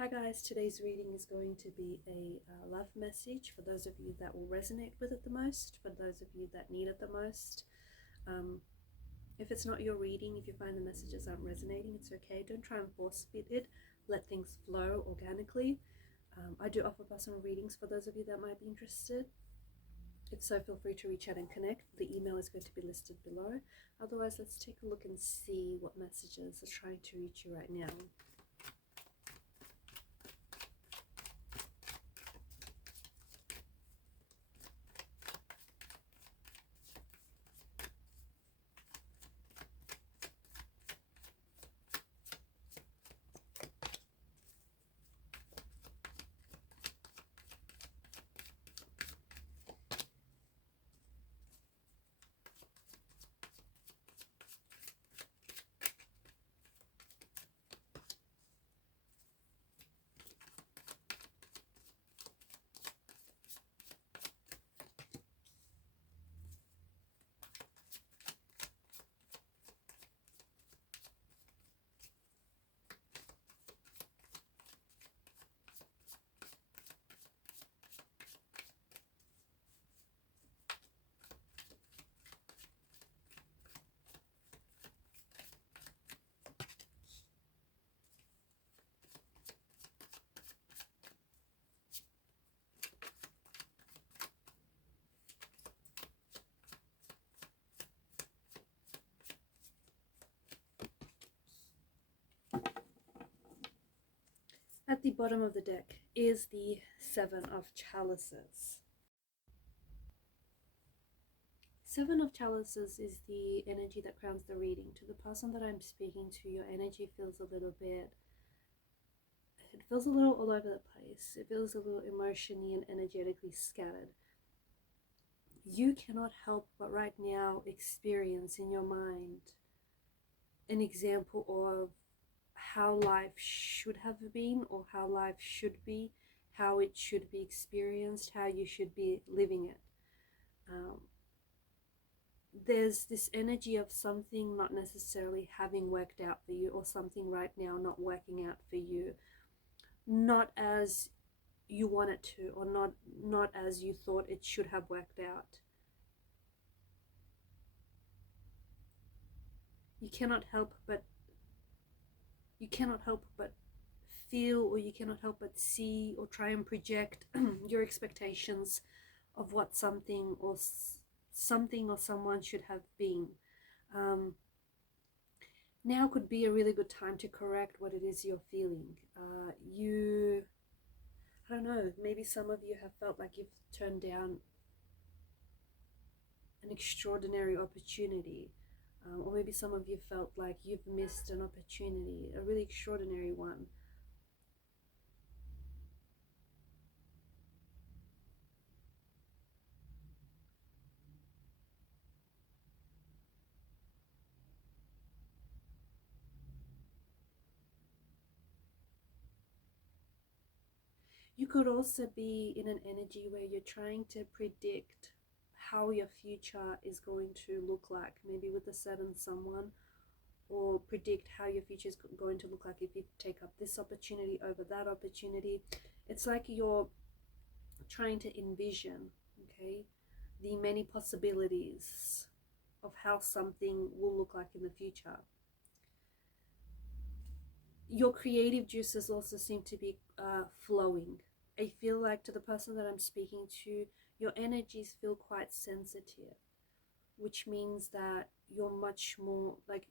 Hi guys, today's reading is going to be a love message for those of you that will resonate with it the most, for those of you that need it the most. If it's not your reading, if you find the messages aren't resonating, it's okay. Don't try and force fit it. Let things flow organically. I do offer personal readings for those of you that might be interested. If so, feel free to reach out and connect. The email is going to be listed below. Otherwise, let's take a look and see what messages are trying to reach you right now. At the bottom of the deck is the Seven of Chalices. Seven of Chalices is the energy that crowns the reading. To the person that I'm speaking to, your energy feels a little bit, it feels a little all over the place. It feels a little emotionally and energetically scattered. You cannot help but right now experience in your mind an example of how life should have been, or how life should be, how it should be experienced, how you should be living it. There's this energy of something not necessarily having worked out for you, or something right now not working out for you, not as you want it to, or not as you thought it should have worked out. You cannot help but feel, or you cannot help but see or try and project your expectations of what something or someone should have been. Now could be a really good time to correct what it is you're feeling. I don't know, maybe some of you have felt like you've turned down an extraordinary opportunity. Or maybe some of you felt like you've missed an opportunity, a really extraordinary one. You could also be in an energy where you're trying to predict how your future is going to look like, maybe with a certain someone, or predict how your future is going to look like if you take up this opportunity over that opportunity. It's like you're trying to envision, okay, the many possibilities of how something will look like in the future. Your creative juices also seem to be flowing. I feel like, to the person that I'm speaking to, your energies feel quite sensitive, which means that you're much more like,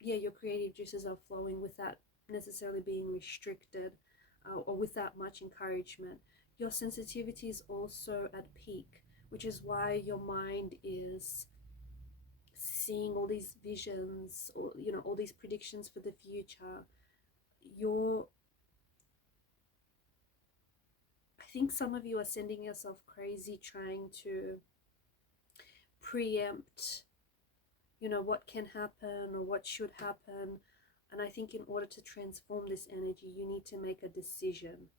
yeah, your creative juices are flowing without necessarily being restricted, or without much encouragement. Your sensitivity is also at peak, which is why your mind is seeing all these visions, or all these predictions for the future. I think some of you are sending yourself crazy trying to preempt, what can happen or what should happen. And I think in order to transform this energy, you need to make a decision.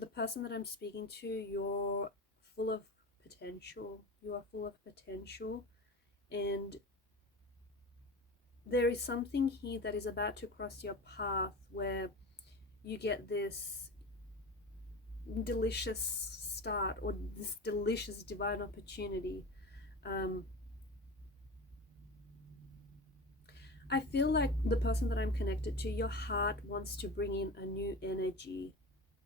The person that I'm speaking to, you're full of potential. You are full of potential, and there is something here that is about to cross your path where you get this delicious start or this delicious divine opportunity. I feel like the person that I'm connected to, your heart wants to bring in a new energy,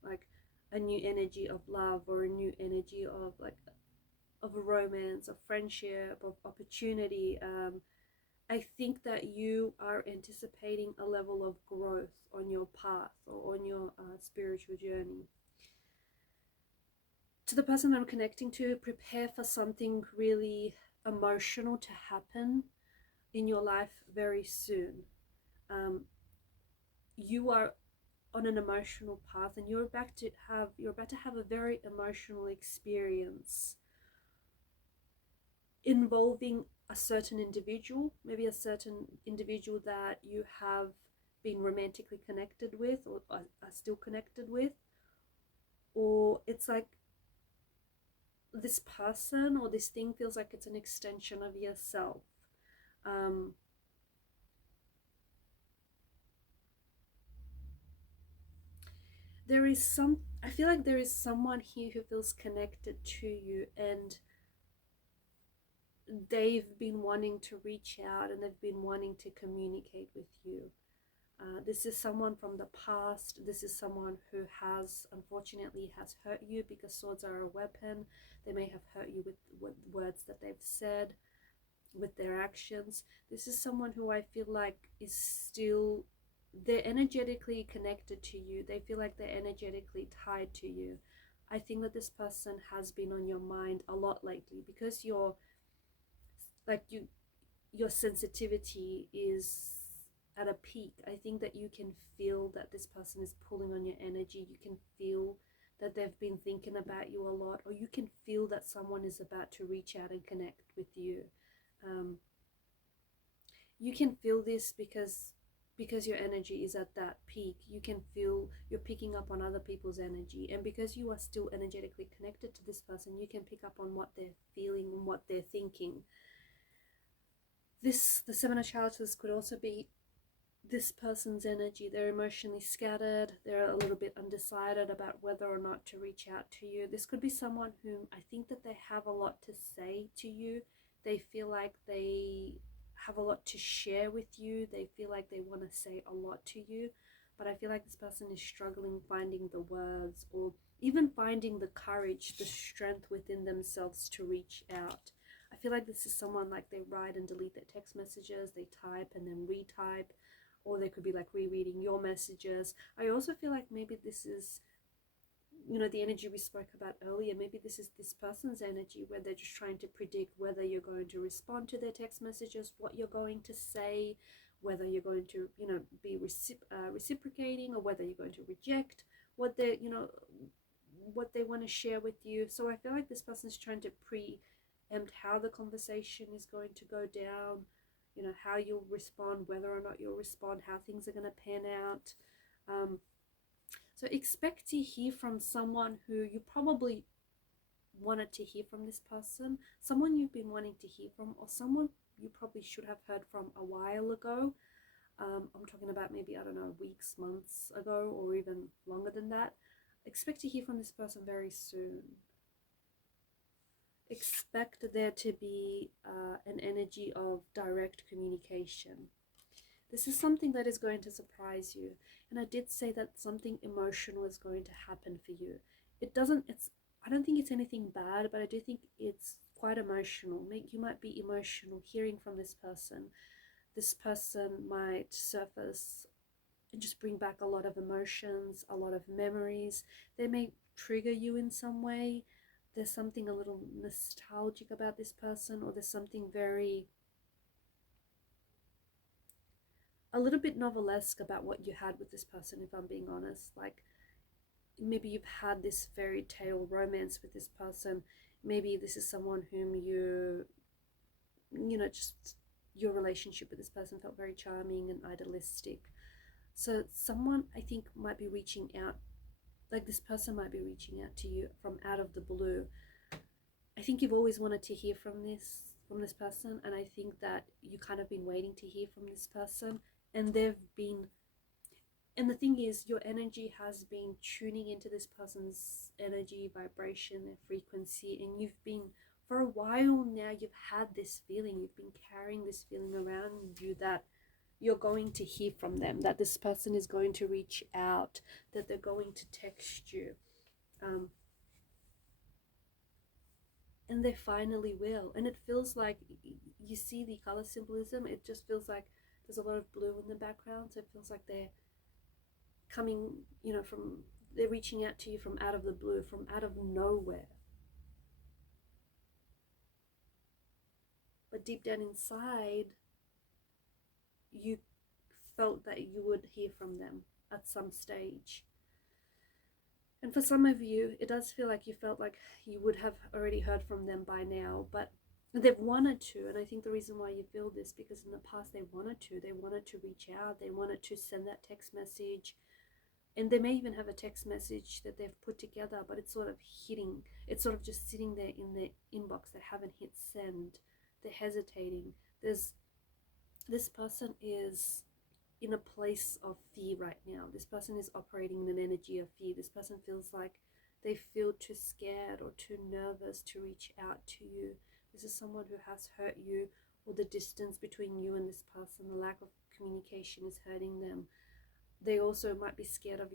like a new energy of love, or a new energy of like of a romance, of friendship, of opportunity. I think that you are anticipating a level of growth on your path or on your spiritual journey. To the person I'm connecting to, prepare for something really emotional to happen in your life very soon. You are on an emotional path, and you're about to have a very emotional experience involving a certain individual, maybe a certain individual that you have been romantically connected with, or are still connected with, or it's like this person or this thing feels like it's an extension of yourself. I feel like there is someone here who feels connected to you, and they've been wanting to reach out and they've been wanting to communicate with you. This is someone from the past. This is someone who unfortunately has hurt you, because swords are a weapon. They may have hurt you with words that they've said, with their actions. This is someone who I feel like is still, they're energetically connected to you. They feel like they're energetically tied to you. I think that this person has been on your mind a lot lately, because your sensitivity is at a peak. I think that you can feel that this person is pulling on your energy. You can feel that they've been thinking about you a lot, or you can feel that someone is about to reach out and connect with you. You can feel this because your energy is at that peak. You can feel you're picking up on other people's energy, and because you are still energetically connected to this person, you can pick up on what they're feeling and what they're thinking. The Seven of Chalices could also be this person's energy. They're emotionally scattered. They're a little bit undecided about whether or not to reach out to you. This could be someone whom I think that they have a lot to say to you. They feel like they have a lot to share with you. They feel like they want to say a lot to you, but I feel like this person is struggling finding the words, or even finding the courage, the strength within themselves to reach out. I feel like this is someone, like, they write and delete their text messages, they type and then retype, or they could be like rereading your messages. I also feel like maybe this is, the energy we spoke about earlier. Maybe this is this person's energy, where they're just trying to predict whether you're going to respond to their text messages, what you're going to say, whether you're going to, be reciprocating, or whether you're going to reject what what they want to share with you. So I feel like this person's trying to preempt how the conversation is going to go down, how you'll respond, whether or not you'll respond, how things are going to pan out. So expect to hear from someone who you probably wanted to hear from. This person, someone you've been wanting to hear from, or someone you probably should have heard from a while ago. I'm talking about maybe, I don't know, weeks, months ago, or even longer than that. Expect to hear from this person very soon. Expect there to be an energy of direct communication. This is something that is going to surprise you. And I did say that something emotional is going to happen for you. I don't think it's anything bad, but I do think it's quite emotional. You might be emotional hearing from this person. This person might surface and just bring back a lot of emotions, a lot of memories. They may trigger you in some way. There's something a little nostalgic about this person, or there's something a little bit novelesque about what you had with this person, if I'm being honest. Like, maybe you've had this fairy tale romance with this person. Maybe this is someone whom just your relationship with this person felt very charming and idealistic. So someone, I think, might be reaching out, like this person might be reaching out to you from out of the blue. I think you've always wanted to hear from from this person, and I think that you kind of been waiting to hear from this person, and they've been, and the thing is, your energy has been tuning into this person's energy, vibration, their frequency, and you've been, for a while now, you've had this feeling, you've been carrying this feeling around you that you're going to hear from them, that this person is going to reach out, that they're going to text you. And they finally will. And it feels like, you see the color symbolism, it just feels like there's a lot of blue in the background. So it feels like they're coming, they're reaching out to you from out of the blue, from out of nowhere. But deep down inside, you felt that you would hear from them at some stage. And for some of you, it does feel like you felt like you would have already heard from them by now, but they've wanted to. And I think the reason why you feel this, because in the past they wanted to reach out, they wanted to send that text message. And they may even have a text message that they've put together, but it's sort of just sitting there in their inbox. They haven't hit send. They're hesitating. This person is in a place of fear right now. This person is operating in an energy of fear. This person feels like they feel too scared or too nervous to reach out to you. This is someone who has hurt you, or the distance between you and this person, the lack of communication is hurting them. They also might be scared of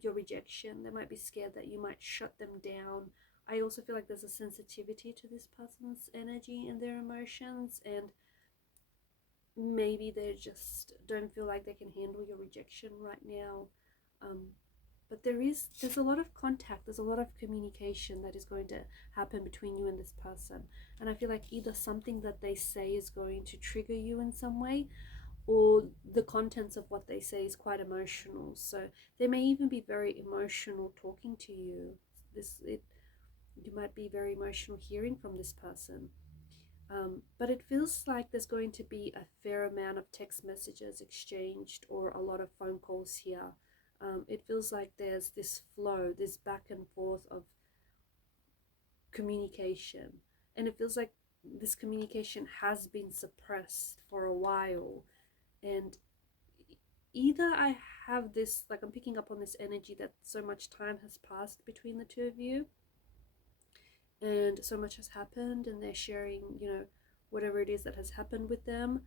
your rejection. They might be scared that you might shut them down. I also feel like there's a sensitivity to this person's energy and their emotions, and maybe they just don't feel like they can handle your rejection right now. But there's a lot of contact, there's a lot of communication that is going to happen between you and this person. And I feel like either something that they say is going to trigger you in some way, or the contents of what they say is quite emotional. So they may even be very emotional talking to you. You might be very emotional hearing from this person. But it feels like there's going to be a fair amount of text messages exchanged, or a lot of phone calls here. It feels like there's this flow, this back and forth of communication. And it feels like this communication has been suppressed for a while. And either I have this, like, I'm picking up on this energy that so much time has passed between the two of you, and so much has happened, and they're sharing, whatever it is that has happened with them,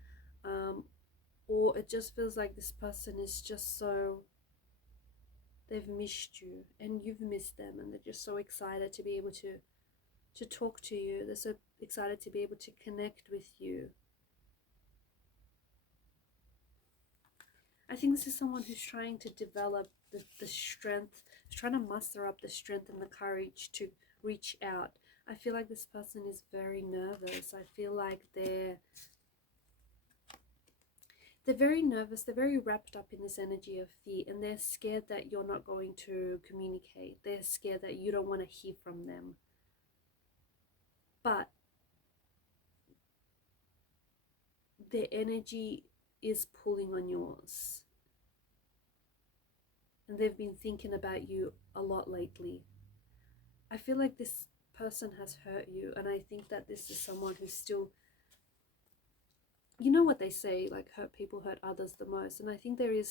or it just feels like this person is just so, they've missed you and you've missed them, and they're just so excited to be able to talk to you. They're so excited to be able to connect with you. I think this is someone who's trying to develop the strength, trying to muster up the strength and the courage to reach out. I feel like this person is very nervous. I feel like they're very nervous. They're very wrapped up in this energy of fear, and they're scared that you're not going to communicate. They're scared that you don't want to hear from them. But their energy is pulling on yours, and they've been thinking about you a lot lately. I feel like this person has hurt you, and I think that this is someone who's still, you know what they say, like, hurt people hurt others the most. And I think they're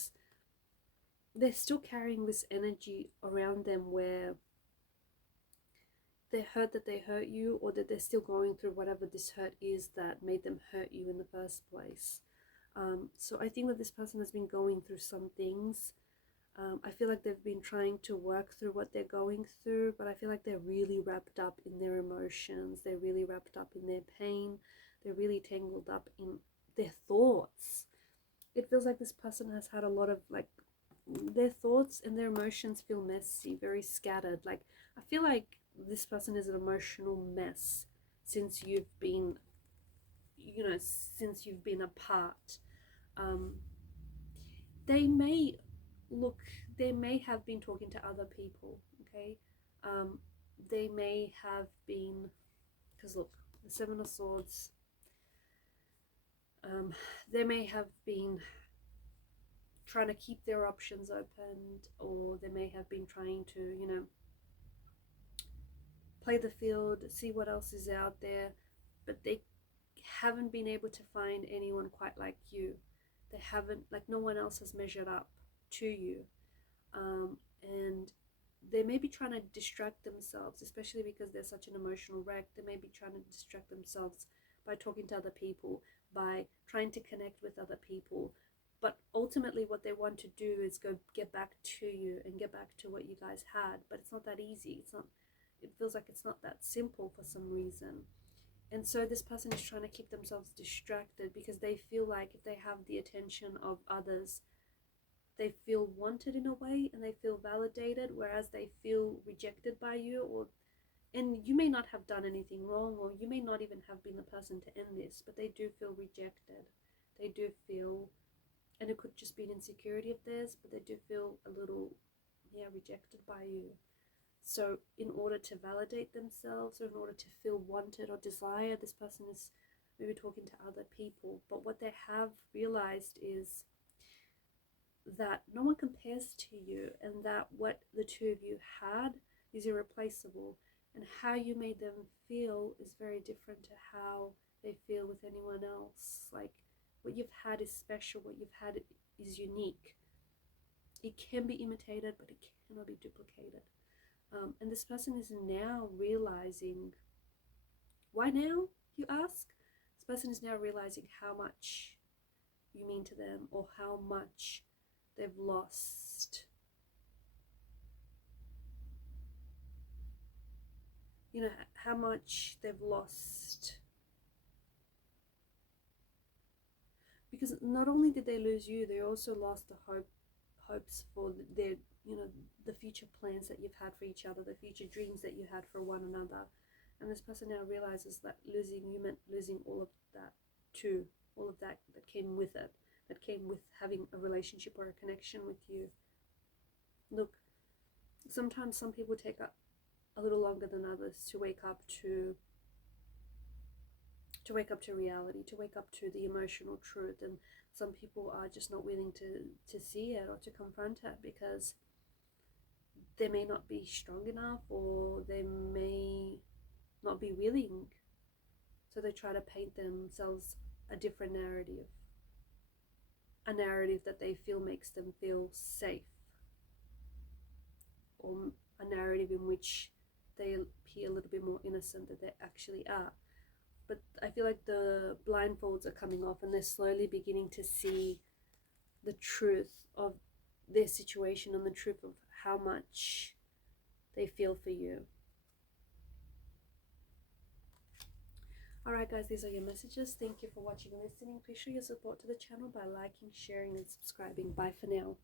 still carrying this energy around them where they're hurt that they hurt you, or that they're still going through whatever this hurt is that made them hurt you in the first place. So I think that this person has been going through some things. I feel like they've been trying to work through what they're going through, but I feel like they're really wrapped up in their emotions. They're really wrapped up in their pain. They're really tangled up in their thoughts. It feels like this person has had a lot of, like, their thoughts and their emotions feel messy, very scattered. Like, I feel like this person is an emotional mess since you've been, apart. They may have been talking to other people, okay? They may have been, because look, the Seven of Swords, they may have been trying to keep their options open, or they may have been trying to, play the field, see what else is out there, but they haven't been able to find anyone quite like you. They haven't, like, no one else has measured up to you. And they may be trying to distract themselves, especially because they're such an emotional wreck. They may be trying to distract themselves by talking to other people, by trying to connect with other people. But ultimately what they want to do is get back to you and get back to what you guys had. But it's not that easy. It feels like it's not that simple for some reason. And so this person is trying to keep themselves distracted because they feel like if they have the attention of others, they feel wanted in a way and they feel validated, whereas they feel rejected by you. And you may not have done anything wrong, or you may not even have been the person to end this, but they do feel rejected. They do feel, and it could just be an insecurity of theirs, but they do feel a little, rejected by you. So in order to validate themselves, or in order to feel wanted or desired, this person is maybe talking to other people. But what they have realized is that no one compares to you, and that what the two of you had is irreplaceable, and how you made them feel is very different to how they feel with anyone else. Like, what you've had is special, what you've had is unique. It can be imitated, but it cannot be duplicated. And this person is now realizing, why now, you ask? This person is now realizing how much you mean to them, or how much they've lost. You know, how much they've lost. Because not only did they lose you, they also lost the hopes for their, the future plans that you've had for each other, the future dreams that you had for one another. And this person now realizes that losing you meant losing all of that too, all of that came with it, that came with having a relationship or a connection with you. Look, sometimes some people take a little longer than others to wake up to reality, to wake up to the emotional truth, and some people are just not willing to see it or to confront it because they may not be strong enough, or they may not be willing. So they try to paint themselves a different narrative, a narrative that they feel makes them feel safe, or a narrative in which they appear a little bit more innocent than they actually are. But I feel like the blindfolds are coming off, and they're slowly beginning to see the truth of their situation and the truth of how much they feel for you. Alright guys, these are your messages. Thank you for watching and listening. Please show your support to the channel by liking, sharing and subscribing. Bye for now.